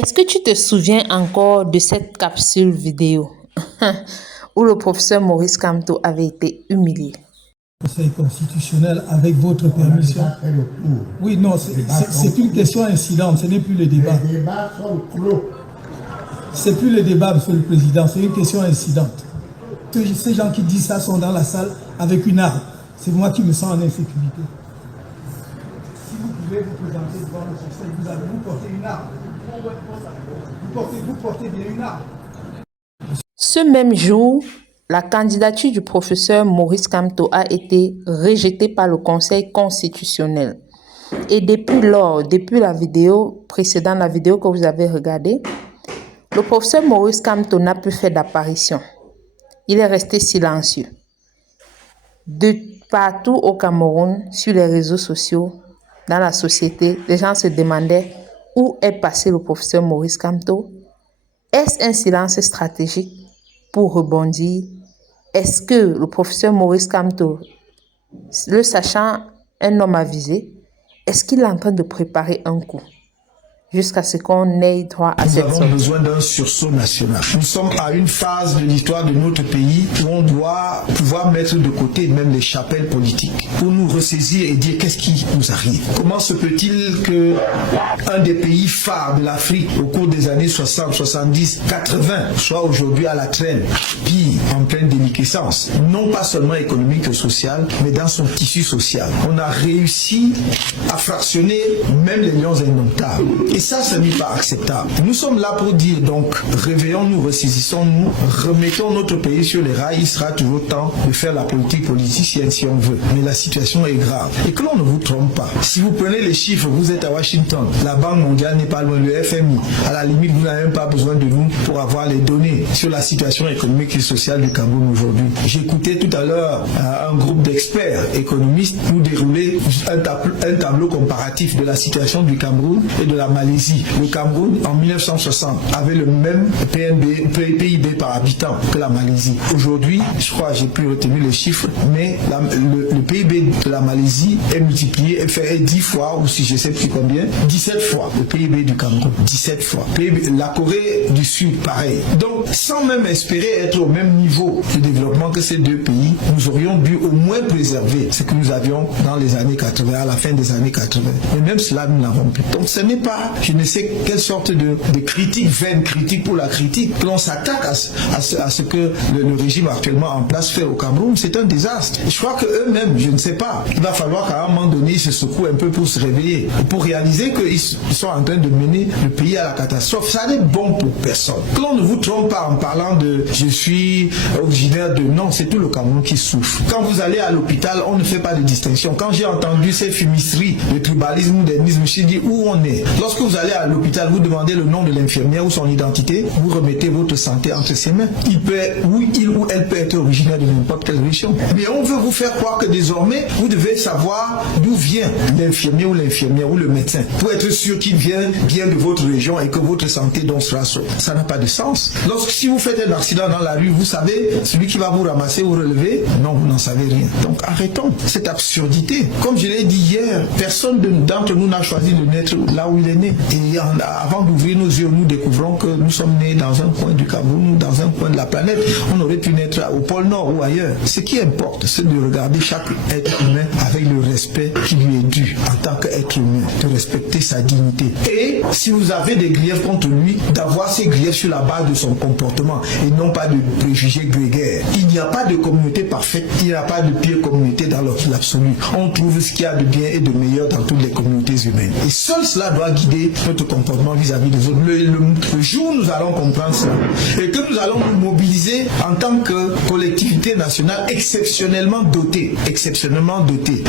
Est-ce que tu te souviens encore de cette capsule vidéo où le professeur Maurice Kamto avait été humilié? Conseil constitutionnel, avec votre permission. Oui, non, c'est une question incidente, ce n'est plus le débat. Les débats sont clos. C'est plus le débat, Monsieur le Président, c'est une question incidente. Ces gens qui disent ça sont dans la salle avec une arme. C'est moi qui me sens en insécurité. Si vous pouvez vous présenter devant le Conseil, vous portez une arme. Vous portez bien une arme. Ce même jour, la candidature du professeur Maurice Kamto a été rejetée par le Conseil constitutionnel. Et depuis lors, depuis la vidéo précédente, la vidéo que vous avez regardée, le professeur Maurice Kamto n'a plus fait d'apparition. Il est resté silencieux. De partout au Cameroun, sur les réseaux sociaux, dans la société, les gens se demandaient où est passé le professeur Maurice Kamto. Est-ce un silence stratégique pour rebondir? Est-ce que le professeur Maurice Kamto, le sachant un homme avisé, est-ce qu'il est en train de préparer un coup jusqu'à ce qu'on ait droit à cette sortie? Nous avons besoin d'un sursaut national. Nous sommes à une phase de l'histoire de notre pays où on doit pouvoir mettre de côté même les chapelles politiques pour nous ressaisir et dire qu'est-ce qui nous arrive. Comment se peut-il que un des pays phares de l'Afrique au cours des années 60, 70, 80 soit aujourd'hui à la traîne, pire, en pleine déliquescence, non pas seulement économique et sociale, mais dans son tissu social. On a réussi à fractionner même les lions indomptables. Et ça, ce n'est pas acceptable. Nous sommes là pour dire donc, réveillons-nous, ressaisissons-nous, remettons notre pays sur les rails. Il sera toujours temps de faire la politique politicienne si on veut. Mais la situation est grave. Et que l'on ne vous trompe pas. Si vous prenez les chiffres, vous êtes à Washington. La Banque mondiale n'est pas loin, le FMI. À la limite, vous n'avez même pas besoin de nous pour avoir les données sur la situation économique et sociale du Cameroun aujourd'hui. J'écoutais tout à l'heure un groupe d'experts économistes nous dérouler un tableau comparatif de la situation du Cameroun et de la Malaisie. Le Cameroun, en 1960, avait le même PIB par habitant que la Malaisie. Aujourd'hui, je crois, j'ai pu retenir les chiffres, mais le PIB de la Malaisie est multiplié, fait 10 fois, ou si je ne sais plus combien, 17 fois le PIB du Cameroun. 17 fois. La Corée du Sud, pareil. Donc, sans même espérer être au même niveau de développement que ces deux pays, nous aurions dû au moins préserver ce que nous avions dans les années 80, à la fin des années 80. Mais même cela, nous n'avons plus. Donc, ce n'est pas, je ne sais quelle sorte de critique, vaine critique pour la critique, que l'on s'attaque à ce que le régime actuellement en place fait au Cameroun. C'est un désastre. Je crois qu'eux-mêmes, je ne sais pas, il va falloir qu'à un moment donné, ils se secouent un peu pour se réveiller, pour réaliser qu'ils sont en train de mener le pays à la catastrophe. Ça n'est bon pour personne. Que l'on ne vous trompe pas en parlant de « je suis originaire de » non, c'est tout le Cameroun qui souffre. Quand vous allez à l'hôpital, on ne fait pas de distinction. Quand j'ai entendu ces fumisteries, le tribalisme, le modernisme, je dis où on est. Lorsque vous allez à l'hôpital, vous demandez le nom de l'infirmière ou son identité, vous remettez votre santé entre ses mains. Il ou elle peut être originaire de n'importe quelle région. Mais on veut vous faire croire que désormais, vous devez savoir d'où vient l'infirmier ou l'infirmière ou le médecin pour être sûr qu'il vient bien de votre région et que votre santé donc sera sauve. Ça n'a pas de sens. Si vous faites un accident dans la rue, vous savez, celui qui va vous ramasser ou relever, non, vous n'en savez rien. Donc arrêtons cette absurdité. Comme je l'ai dit hier, personne d'entre nous n'a choisi de naître là où il est né. Et avant d'ouvrir nos yeux, nous découvrons que nous sommes nés dans un coin du Cameroun ou dans un coin de la planète. On aurait pu naître au pôle Nord ou ailleurs. Ce qui importe, c'est de regarder chaque être humain avec le respect qui lui est dû en tant qu'être humain, de respecter sa dignité. Et si vous avez des griefs contre lui, d'avoir ces griefs sur la base de son comportement et non pas de préjugés grégaires. Il n'y a pas de communauté parfaite, il n'y a pas de pire communauté dans l'absolu. On trouve ce qu'il y a de bien et de meilleur dans toutes les communautés humaines. Et seul cela doit guider notre comportement vis-à-vis des autres. Le jour où nous allons comprendre cela et que nous allons nous mobiliser en tant que collectivité nationale exceptionnellement dotée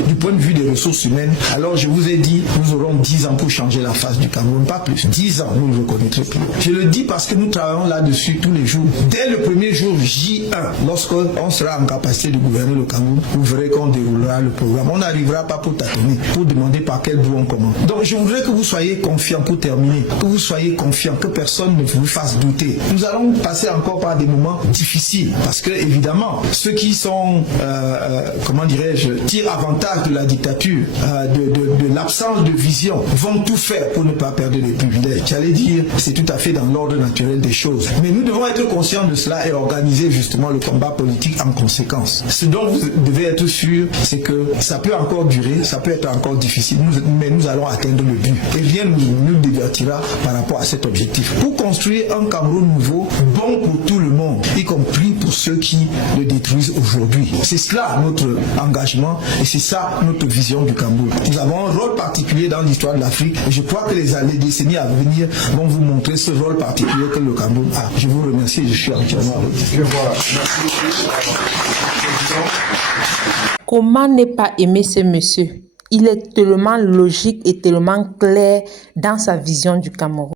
du point de vue des ressources humaines, alors je vous ai dit, nous aurons 10 ans pour changer la face du Cameroun, pas plus. 10 ans, vous ne le reconnaîtrez plus. Je le dis parce que nous travaillons là-dessus tous les jours. Dès le premier jour J1, lorsqu'on sera en capacité de gouverner le Cameroun, vous verrez qu'on déroulera le programme. On n'arrivera pas pour tâtonner, pour demander par quel bout on commence. Donc je voudrais que vous soyez confiants confiants pour terminer, que vous soyez confiants, que personne ne vous fasse douter. Nous allons passer encore par des moments difficiles parce que évidemment ceux qui sont comment dirais-je, tirent avantage de la dictature, de l'absence de vision, vont tout faire pour ne pas perdre les privilèges. J'allais dire, c'est tout à fait dans l'ordre naturel des choses. Mais nous devons être conscients de cela et organiser justement le combat politique en conséquence. Ce dont vous devez être sûr, c'est que ça peut encore durer, ça peut être encore difficile, mais nous allons atteindre le but. Et rien nous divertira par rapport à cet objectif. Pour construire un Cameroun nouveau, bon pour tout le monde, y compris pour ceux qui le détruisent aujourd'hui. C'est cela notre engagement et c'est ça notre vision du Cameroun. Nous avons un rôle particulier dans l'histoire de l'Afrique et je crois que les décennies à venir vont vous montrer ce rôle particulier que le Cameroun a. Je vous remercie, je suis entièrement avec vous. Comment ne pas aimer ce monsieur? Il est tellement logique et tellement clair dans sa vision du Cameroun.